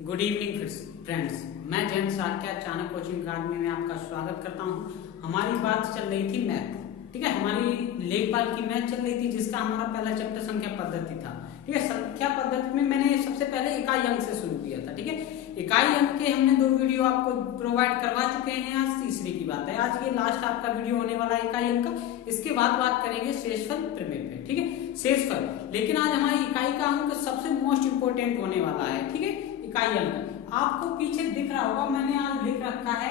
Good evening friends, मैं जयंत साख्या Chanakya coaching अकादमी में आपका स्वागत करता हूं। हमारी बात चल रही थी मैथ, ठीक है। हमारी लेखपाल की मैथ चल रही थी, जिसका हमारा पहला चैप्टर संख्या पद्धति था, ठीक है। संख्या पद्धति में मैंने सबसे पहले इकाई अंक से शुरू किया था, ठीक है। इकाई अंक के हमने 2 वीडियो आपको प्रोवाइड करवा चुके हैं। आज तीसरी की बात है। आज ये लास्ट आपका वीडियो होने वाला है इकाई अंक का। इसके बाद बात करेंगे शेषफल प्रमेय पे, ठीक है, शेषफल। लेकिन आज हमारी इकाई का अंक सबसे मोस्ट इंपोर्टेंट होने वाला है, ठीक है। इकाई अंक आपको पीछे दिख रहा होगा, मैंने आज लिख रखा है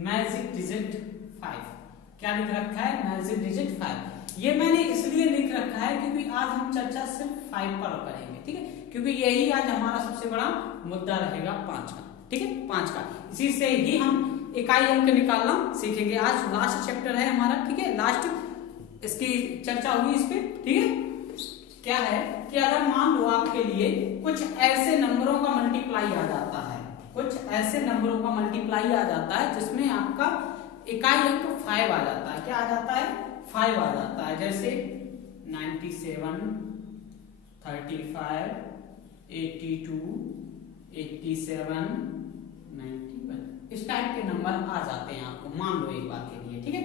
मैजिक डिजिट 5। क्या लिख रखा है? Magic digit 5। ये मैंने इसलिए लिख रखा है क्योंकि आज हम चर्चा सिर्फ 5 पर करेंगे, ठीक है। क्योंकि यही आज हमारा सबसे बड़ा मुद्दा रहेगा 5 का, ठीक है, 5 का। इसी से ही हम इकाई अंक निकालना सीखेंगे। आज लास्ट चैप्टर है हमारा, ठीक है। लास्ट इसकी चर्चा होगी इस पे, ठीक है। क्या है कि अगर मान लो आपके लिए कुछ ऐसे नंबरों का मल्टीप्लाई आ जाता है, कुछ ऐसे नंबरों का मल्टीप्लाई आ जाता है जिसमें आपका इकाई अंक 5 आ जाता है। क्या आ जाता है? 5 आ जाता है। जैसे 97, 35, 82, 87, 91, इस टाइप के नंबर आ जाते हैं आपको, मान लो एक बात के लिए, ठीक है।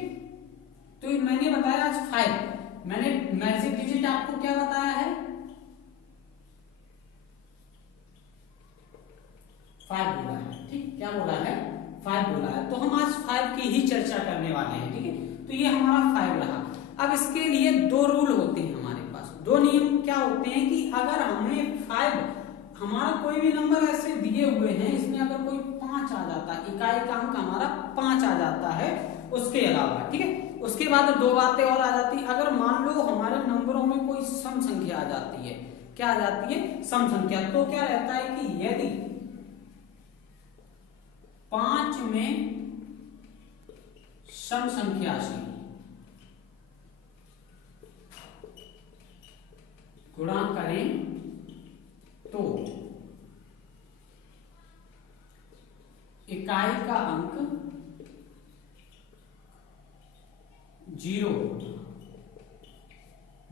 तो मैंने बताया आज 5, मैंने मैजिक डिजिट आपको क्या बताया है? 5 बोला है, ठीक। क्या बोला है? 5 बोला है। तो हम आज 5 की ही चर्चा करने वाले हैं, ठीक है। तो ये हमारा 5 रहा। अब इसके लिए 2 रूल होते हैं हमारे पास, 2 नियम क्या होते हैं कि अगर हमें 5, हमारा कोई भी नंबर ऐसे दिए हुए हैं, इसमें अगर कोई 5 आ जाता है, इकाई का अंक हमारा 5 आ जाता है, उसके अलावा, ठीक है, उसके बाद 2 बातें और आ जाती है। अगर मान लो हमारे नंबरों में कोई सम संख्या आ जाती है, क्या आ जाती है? सम संख्या। तो क्या रहता है कि यदि 5 में सम संख्या से गुणा करें तो इकाई का अंक 0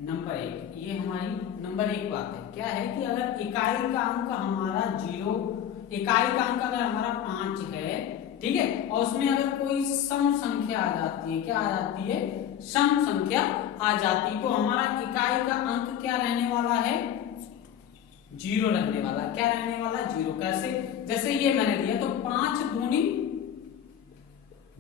नंबर 1। ये हमारी नंबर 1 बात है। क्या है कि अगर इकाई का अंक हमारा 0, इकाई का अंक अगर हमारा 5 है, ठीक है, और उसमें अगर कोई सम संख्या आ जाती है, क्या आ जाती है? सम संख्या आ जाती, तो हमारा इकाई का अंक क्या रहने वाला है? 0 रहने वाला। क्या रहने वाला? 0। कैसे? जैसे ये मैंने दिया तो 5 दूनी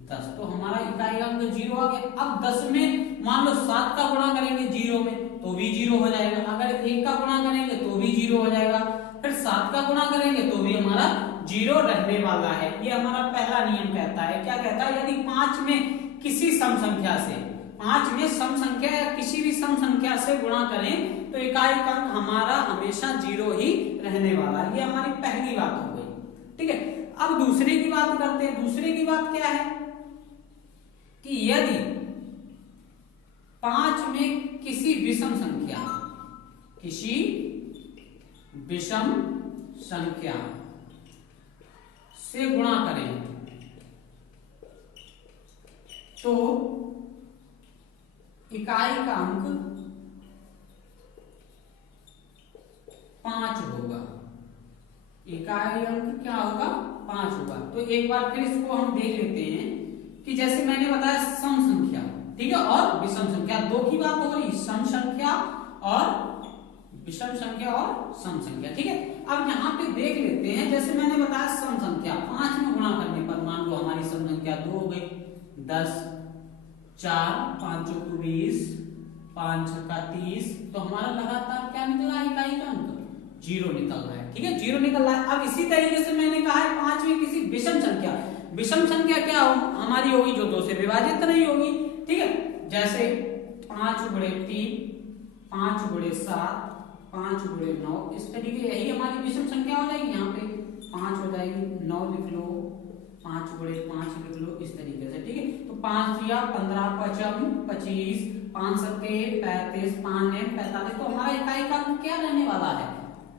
10, तो हमारा इकाई अंक 0 आ गया। अब 10 में मान लो 7 का गुणा करेंगे 0 में तो भी 0 हो जाएगा। अगर 1 का गुणा करेंगे तो भी 0 हो जाएगा। फिर 7 का गुणा करेंगे तो भी हमारा 0 रहने वाला है। ये हमारा पहला नियम कहता है। क्या कहता है? यदि 5 में किसी सम संख्या से, 5 में सम संख्या या किसी भी सम संख्या से गुणा करें तो इकाई का अंक हमारा हमेशा 0 ही रहने वाला है। ये हमारी पहली बात हो गई, ठीक है। अब दूसरे की बात करते हैं। दूसरे की बात क्या है कि यदि 5 में किसी विषम संख्या, किसी विषम संख्या से गुणा करें तो इकाई का अंक 5 होगा। इकाई अंक क्या होगा? 5 होगा। तो एक बार फिर इसको हम देख लेते हैं कि जैसे मैंने बताया सम संख्या, ठीक है, और विषम संख्या, 2 की बात हो रही, सम संख्या और विषम संख्या और सम संख्या, ठीक है। अब यहाँ पे देख लेते हैं, जैसे मैंने बताया सम संख्या 5 में गुणा करने पर मान लो हमारी सम संख्या 2 हो गई, 10, 4, 5 चौको 20, 5 छक्का 30, तो हमारा लगातार क्या निकला है? इकाई का अंक 0 निकल रहा है, ठीक है, 0 निकल रहा है। अब इसी तरीके से मैंने कहा है 5 में किसी विषम संख्या, विषम संख्या क्या हमारी होगी? जो 2 से विभाजित नहीं होगी, ठीक है। जैसे 5 गुणे 3, 5 गुणे 7, 5 गुणे 9, इस तरीके यही हमारी विषम संख्या हो जाएगी। यहाँ पे 5 हो जाएगी, 9 लिख लो, 5 गुणे 5 लिख लो, इस तरीके से, ठीक है। तो 5 या 15, 55, 25, 5 सत्ते 35, 5 ने 45, तो हमारा इकाई का अंक क्या रहने वाला है?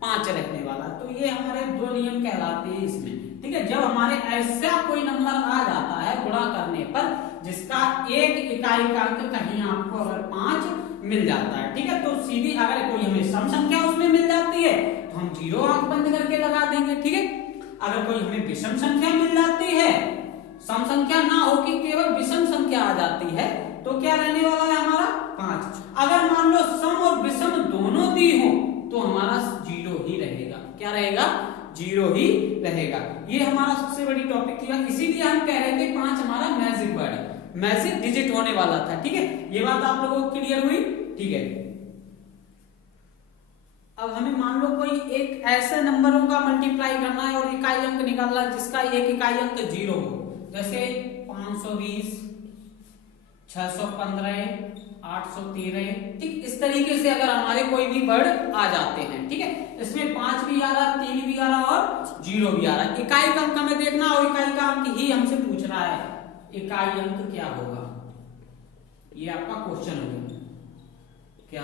5 रहने वाला। तो ये हमारे 2 नियम कहलाते हैं इसमें, ठीक है। जब हमारे ऐसा कोई नंबर आ जाता है गुणा करने पर जिसका एक इकाई का अंक कहीं आपको अगर 5 मिल जाता है, ठीक है। तो सीधी अगर कोई हमें सम संख्या उसमें मिल जाती है तो हम 0 आंख बंद करके लगा देंगे, ठीक है। अगर कोई हमें विषम संख्या मिल जाती है, सम संख्या ना हो कि केवल विषम संख्या आ जाती है, तो क्या रहने वाला है हमारा 5। अगर मान लो सम और विषम दोनों दी हो तो हमारा 0 ही रहेगा। क्या रहेगा? 0 ही रहेगा। ये हमारा सबसे बड़ी टॉपिक थी, इसीलिए हम कह रहे थे 5 हमारा मैजिक वर्ड है, मैजिक डिजिट होने वाला था, ठीक है। ये बात आप लोगों को क्लियर हुई? ठीक है। अब हमें मान लो कोई एक ऐसे नंबरों का मल्टीप्लाई करना है और इकाई अंक निकालना है जिसका एक इकाई अंक 0 हो, जैसे 520, 615, 813, ठीक। इस तरीके से अगर हमारे कोई भी वर्ड आ जाते हैं, ठीक है, इसमें 5 भी आ रहा, 3 भी आ रहा और 0 भी आ रहा। इकाई का अंक हमें देखना और इकाई का अंक ही हमसे पूछ रहा है, इकाई अंक क्या होगा, ये आपका क्वेश्चन होगा, क्या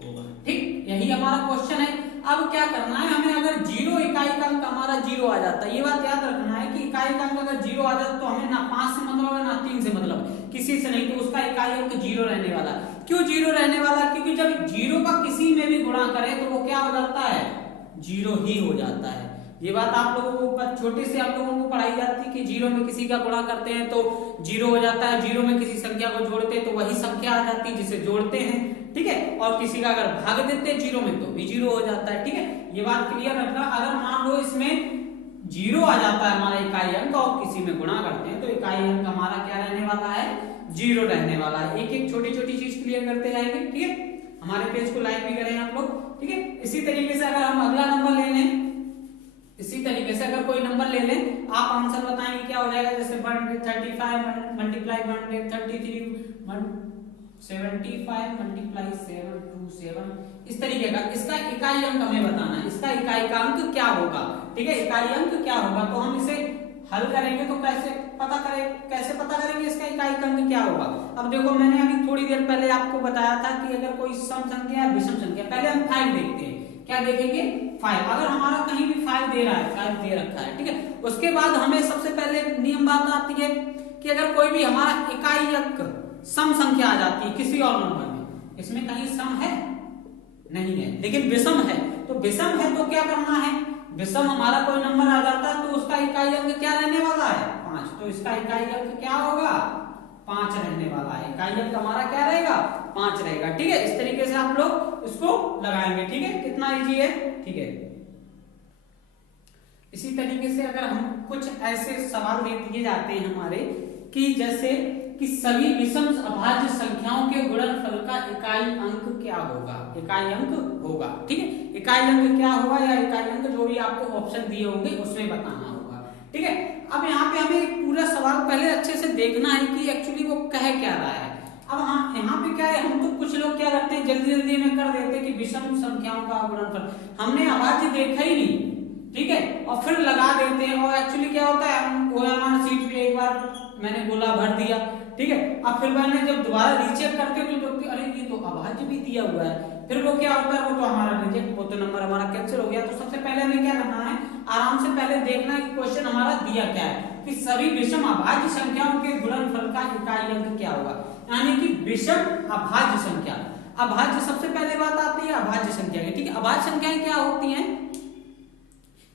होगा, ठीक। यही हमारा क्वेश्चन है। अब क्या करना है हमें, अगर 0 इकाई का अंक हमारा 0 आ जाता है, ये बात याद रखना है कि इकाई का अंक अगर 0 आ जाता तो हमें ना 5 से मतलब है ना 3 से मतलब, किसी से नहीं, तो उसका इकाई अंक 0 रहने वाला। क्यों 0 रहने वाला? क्योंकि जब 0 का किसी में भी गुणा करें तो वो क्या हो जाता है, 0 ही हो जाता है। ये बात आप लोगों को छोटे से आप लोगों को पढ़ाई जाती है कि 0 में किसी का गुणा करते हैं तो 0 हो जाता है, 0 में किसी संख्या को जोड़ते हैं तो वही संख्या आ जाती है जिसे जोड़ते हैं, ठीक है। और किसी का अगर भाग देते हैं 0 में तो भी 0 हो जाता है, ठीक है। ये बात क्लियर रखना। अगर मान लो इसमें 0 आ जाता है हमारा इकाई अंक और किसी में गुणा करते हैं तो इकाई अंक हमारा क्या रहने वाला है, 0 रहने वाला है। एक एक छोटी छोटी चीज क्लियर करते जाएंगे, ठीक है। हमारे पेज को लाइक भी करें आप लोग, ठीक है। इसी तरीके से अगर हम अगला नंबर ले लें, इसी तरीके से अगर कोई नंबर ले लें, आप आंसर बताएंगे क्या हो जाएगा, जैसे 135 मल्टीप्लाई 133 75 मल्टीप्लाई 727, इस तरीके का। इसका इकाई अंक हमें बताना है, इसका इकाई का अंक क्या होगा, ठीक है, इकाई अंक क्या होगा। तो हम इसे हल करेंगे तो कैसे पता करेंगे इसका इकाई का अंक क्या होगा। अब देखो मैंने अभी थोड़ी देर पहले आपको बताया था कि अगर कोई सम संख्या है विषम संख्या, पहले हम 5 देखते हैं, क्या देखेंगे 5। अगर हमारा कहीं भी 5 दे रहा है, 5 दे रखा है, ठीक है, उसके बाद हमें सबसे पहले नियम बात आती है कि अगर कोई भी हमारा इकाई अंक सम संख्या आ जाती है किसी और नंबर में, इसमें कहीं सम है नहीं है, लेकिन विषम है, तो विषम है तो क्या करना है, विषम हमारा कोई नंबर आ जाता है तो उसका इकाई अंक क्या रहने वाला है, 5। तो इसका इकाई अंक क्या होगा, 5 रहने वाला है। इकाई अंक हमारा क्या रहेगा, 5 रहेगा, ठीक है। इस तरीके से आप लोग इसको लगाएंगे, ठीक है। कितना इजी है, ठीक है। इसी तरीके से अगर हम कुछ ऐसे सवाल दे दिए जाते हैं हमारे कि जैसे कि सभी विषम अभाज्य संख्याओं के गुणनफल का इकाई अंक क्या होगा, इकाई अंक होगा, ठीक है। इकाई अंक क्या होगा या इकाई अंक जो भी आपको ऑप्शन दिए होंगे उसमें बताना होगा, ठीक है। अब यहाँ पे हमें पूरा सवाल पहले अच्छे से देखना है कि एक्चुअली वो कह क्या रहा है। अब हाँ यहाँ पे क्या है, हम तो कुछ लोग क्या करते हैं जल्दी जल्दी में कर देते हैं कि विषम संख्याओं का गुणनफल, हमने अभाज्य देखा ही नहीं, ठीक है, और फिर लगा देते हैं। और एक्चुअली क्या होता है, हम ओएमआर सीट पे एक बार मैंने गोला भर दिया, ठीक है, अब फिर मैंने जब दोबारा रीचेक करते तो अरे ये तो अभाज्य भी दिया हुआ है, फिर वो क्या होता है, वो तो हमारा रिजेक्ट, वो तो नंबर हमारा कैंसिल हो गया। तो सबसे पहले हमें क्या करना है, आराम से पहले देखना है कि क्वेश्चन हमारा दिया क्या है, कि सभी विषम अभाज्य संख्याओं के गुणनफल का इकाई अंक क्या होगा, यानी कि विषम अभाज्य संख्या। अभाज्य सबसे पहले बात आती है अभाज्य संख्या की, ठीक है। अभाज्य संख्याएं क्या होती हैं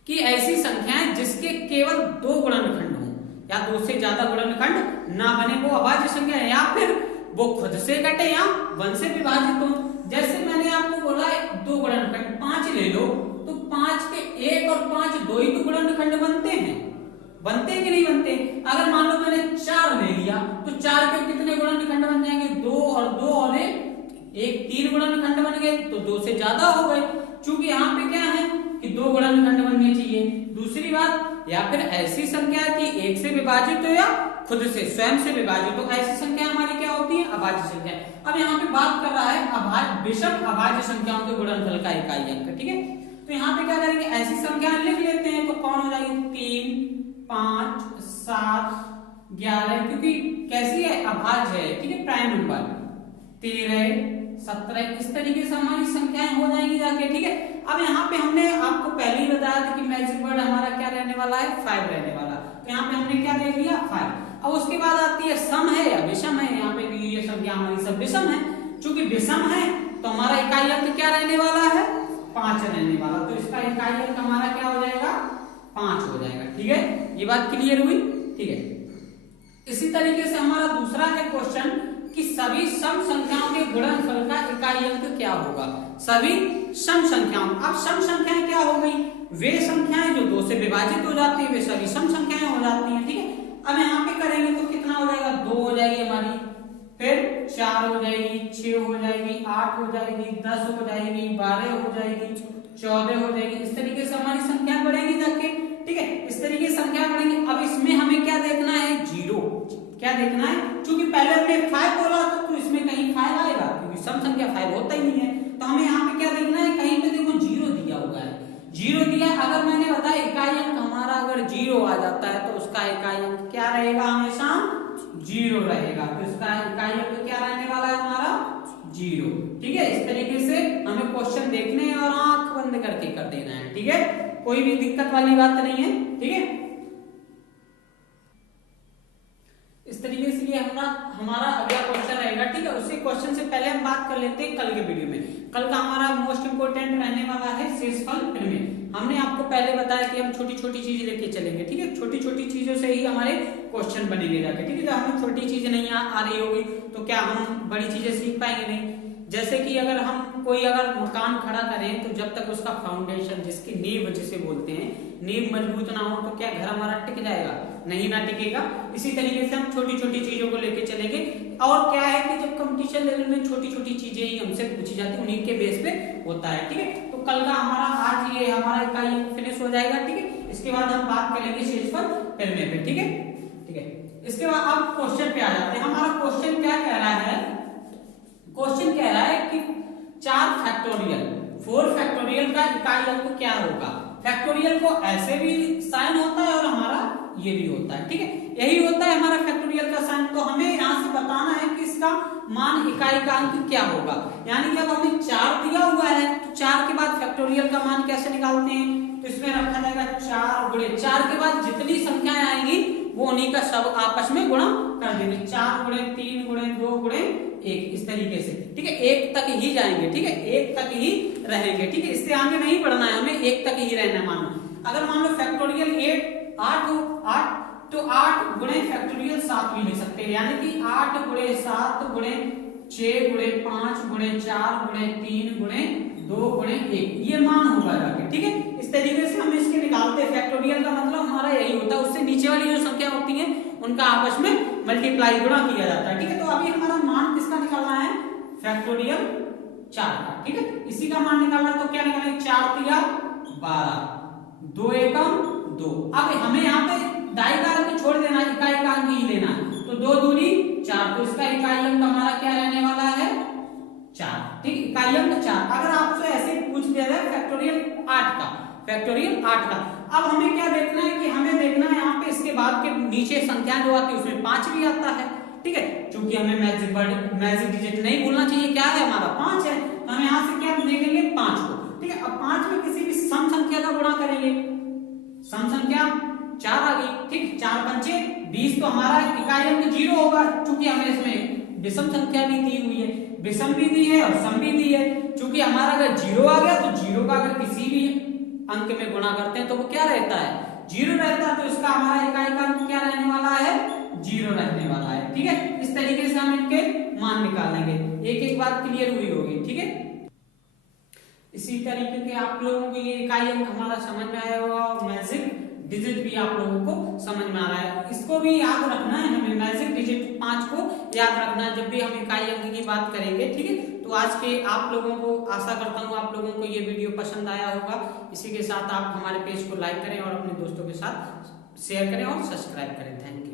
कि ऐसी संख्याएं जिसके केवल 2 गुणनखंड हो या 2 से ज्यादा गुणनखंड ना बने, वो अभाज्य संख्या है, या फिर वो खुद से कटे या 1 से विभाजित हो। जैसे मैंने आपको बोला 2 गुणनखंड 5 ले लो, तो 5 के 1 और 5 2 ही तो गुणनखंड बनते हैं, बनते कि नहीं बनते। अगर मान लो मैंने 4 ले लिया तो 4 के कितने गुणनखंड बन जाएंगे, 2 और 2 और 1 3 गुणनखंड बन गए, तो 2 से ज्यादा हो गए। चूंकि यहाँ पे क्या है कि 2 गुणनखंड बनने चाहिए। दूसरी बात, या फिर ऐसी संख्या की 1 से विभाजित हो या खुद से स्वयं से विभाजित हो, ऐसी संख्या हमारी क्या होती है, अभाज्य संख्या। अब यहाँ पे बात कर रहा है विषम अभाज्य संख्याओं के गुणनफल का इकाई अंक, ठीक है। तो यहाँ पे क्या करेंगे, ऐसी संख्या लिख लेते हैं, तो कौन हो जाएगी, 3 5 7 11, क्योंकि कैसी है, अभाज्य है, ठीक है, प्राइम नंबर 13 17, इस तरीके से हमारी संख्याएं हो जाएंगी जाके, ठीक है। अब यहाँ पे हमने आपको पहले ही बताया था कि मैजिक वर्ड हमारा क्या रहने वाला है, 5 रहने वाला। तो यहाँ पे हमने क्या देख लिया, 5। अब उसके बाद आती है सम है या विषम है, यहाँ पे भी ये संख्या हमारी सब विषम है। चूंकि विषम है तो हमारा इकाई अंक क्या रहने वाला है, 5 रहने वाला, तो इसका इकाई अंक हमारा क्या हो जाएगा, 5 हो जाएगा। ठीक है, ये बात क्लियर हुई। ठीक है, इसी तरीके से हमारा दूसरा है क्वेश्चन कि सभी सम संख्याओं के गुणनफल का इकाई अंक क्या होगा। सभी सम संख्याओं, अब सम संख्याएं क्या हो गई, वे संख्याएं जो 2 से विभाजित हो जाती है वे सभी सम संख्याएं हो जाती हैं। ठीक है, अब यहाँ पे करेंगे तो कितना हो जाएगा, 2 हो जाएगी हमारी, फिर 4 हो जाएगी, 6 हो जाएगी, 8 हो जाएगी, 10 हो जाएगी, 12 हो जाएगी, 14 हो जाएगी। इस तरीके से हमारी संख्या बढ़ेगी जाके। ठीक है, इस तरीके से संख्या बढ़ेगी। अब इसमें हमें क्या देखना है, 0 क्या देखना है, क्योंकि पहले हमने 5 बोला था तो इसमें कहीं 5 आएगा, क्योंकि सम संख्या 5 होता ही नहीं है। तो हमें यहाँ पे क्या देखना है, कहीं पे देखो 0 दिया हुआ है, 0 दिया। अगर मैंने बताया इकाई अंक हमारा अगर 0 आ जाता है तो उसका इकाई अंक क्या रहेगा, हमेशा 0 रहेगा। तो इसका इकाई अंक क्या रहने वाला है हमारा, 0। ठीक है, इस तरीके से हमें क्वेश्चन देखने हैं और आंख बंद करके कर देना है। ठीक है, कोई भी दिक्कत वाली बात नहीं है। ठीक है, इस तरीके से ये हमारा अगला क्वेश्चन रहेगा। ठीक है, उसी क्वेश्चन से पहले हम बात कर लेते हैं कल के वीडियो में। कल का हमारा मोस्ट इंपोर्टेंट रहने वाला है शेषफल प्रमेय। हमने आपको पहले बताया कि हम छोटी छोटी चीज लेके चलेंगे। ठीक है, छोटी छोटी चीजों से ही हमारे क्वेश्चन बनेंगे जाके। ठीक है, जब हमें छोटी चीज नहीं आ रही होगी तो क्या हम बड़ी चीजें सीख पाएंगे, नहीं। जैसे कि अगर हम कोई अगर मकान खड़ा करें तो जब तक उसका फाउंडेशन, जिसकी नींव जिसे बोलते हैं, नींव मजबूत ना हो तो क्या घर हमारा टिक जाएगा, नहीं ना टिकेगा। इसी तरीके से हम छोटी छोटी चीजों को लेके चलेंगे। और क्या है कि जब कंपटीशन लेवल में छोटी छोटी चीजें ही हमसे पूछी जाती है, उन्हीं के बेस पे होता है। ठीक है, तो कल का हमारा आज ये हमारा इकाई फिनिश हो जाएगा। ठीक है, इसके बाद हम बात करेंगे शेषफल प्रमेय पे। ठीक है, ठीक है, इसके बाद अब क्वेश्चन पे आ जाते हैं। हमारा क्वेश्चन क्या कह रहा है, क्वेश्चन कह रहा है कि 4 फैक्टोरियल 4 फैक्टोरियल का इकाई अंक क्या होगा। फैक्टोरियल को ऐसे भी साइन होता है और हमारा ये भी होता है। ठीक है, यही होता है हमारा फैक्टोरियल का साइन। तो हमें यहाँ से बताना है कि इसका मान इकाई का अंक क्या होगा। यानी जब हमें 4 दिया हुआ है तो 4 के बाद फैक्टोरियल का मान कैसे निकालते हैं, तो इसमें रखा जाएगा 4 गुणे 4 के बाद जितनी संख्याएं आएंगी वो उन्हीं का सब आपस में गुणा कर देंगे। 4 गुणे 3 गुणे 2 गुणे 1, इस तरीके से। ठीक है, 1 तक ही जाएंगे। ठीक है, 1 तक ही रहेंगे। ठीक है, इससे आगे नहीं बढ़ना है, हमें 1 तक ही रहना है। मानो अगर मान लो फैक्टोरियल 8 हो 8 तो 8 गुणे फैक्टोरियल 7 भी लिख सकते हैं। यानी कि 8 गुणे 7 गुणे 6 गुणे 5 गुणे 4 गुणे 3 गुणे 2 गुणे 1, ये मान होगा जाके। ठीक है, इस तरीके से हम इसके निकालते हैं। फैक्टोरियल का मतलब हमारा यही होता है, उससे नीचे वाली जो संख्या होती है उनका आपस में मल्टीप्लाई गुणा किया जाता है। ठीक है, तो अभी हमारा मान किसका निकालना है, फैक्टोरियल 4 का। ठीक है, इसी का मान निकालना है तो क्या निकालेंगे, 4 तिया 12, 2 एकम 2। अब हमें यहाँ पे दाई का अंक छोड़ देना है, इकाई का अंक ही लेना है। तो 2 दूनी 4, तो इसका इकाई अंक हमारा क्या रहने वाला है, 4। ठीक, इकाई अंक 4। अगर आपसे ऐसे पूछ दिया जाए फैक्टोरियल 8 का, फैक्टोरियल 8 का, अब हमें क्या देखना है कि हमें देखना है यहाँ पे इसके बाद के नीचे संख्या जो आती है उसमें 5 भी आता है। ठीक है, क्योंकि हमें मैजिक डिजिट नहीं भूलना चाहिए, क्या है हमारा 5 है। तो हम यहाँ से क्या देखेंगे, 5 को। ठीक है, अब 5 में किसी भी सम संख्या का गुणा करेंगे, सम संख्या 4 आ गई। ठीक, 4 पंचे 20, तो हमारा इकाई अंक 0 होगा, क्योंकि हमें इसमें विषम संख्या भी दी हुई है, विषम भी दी है और सम भी दी है। क्योंकि हमारा अगर 0 आ गया तो 0 का अगर किसी भी अंक में गुणा करते हैं तो वो क्या रहता है, 0 रहता है। तो इसका हमारा इकाई का अंक क्या रहने वाला है, 0 रहने वाला है। ठीक है, इस तरीके से हम इनके मान निकालेंगे। एक एक बात क्लियर हुई होगी। ठीक है, इसी तरीके के आप लोगों को ये इकाई अंक हमारा समझ में आया होगा और मैजिक डिजिट भी आप लोगों को समझ में आ रहा है। इसको भी याद रखना है हमें, मैजिक डिजिट 5 को याद रखना है जब भी हम इकाई अंक की बात करेंगे। ठीक है, तो आज के आप लोगों को आशा करता हूँ आप लोगों को ये वीडियो पसंद आया होगा। इसी के साथ आप हमारे पेज को लाइक करें और अपने दोस्तों के साथ शेयर करें और सब्सक्राइब करें। Thank you.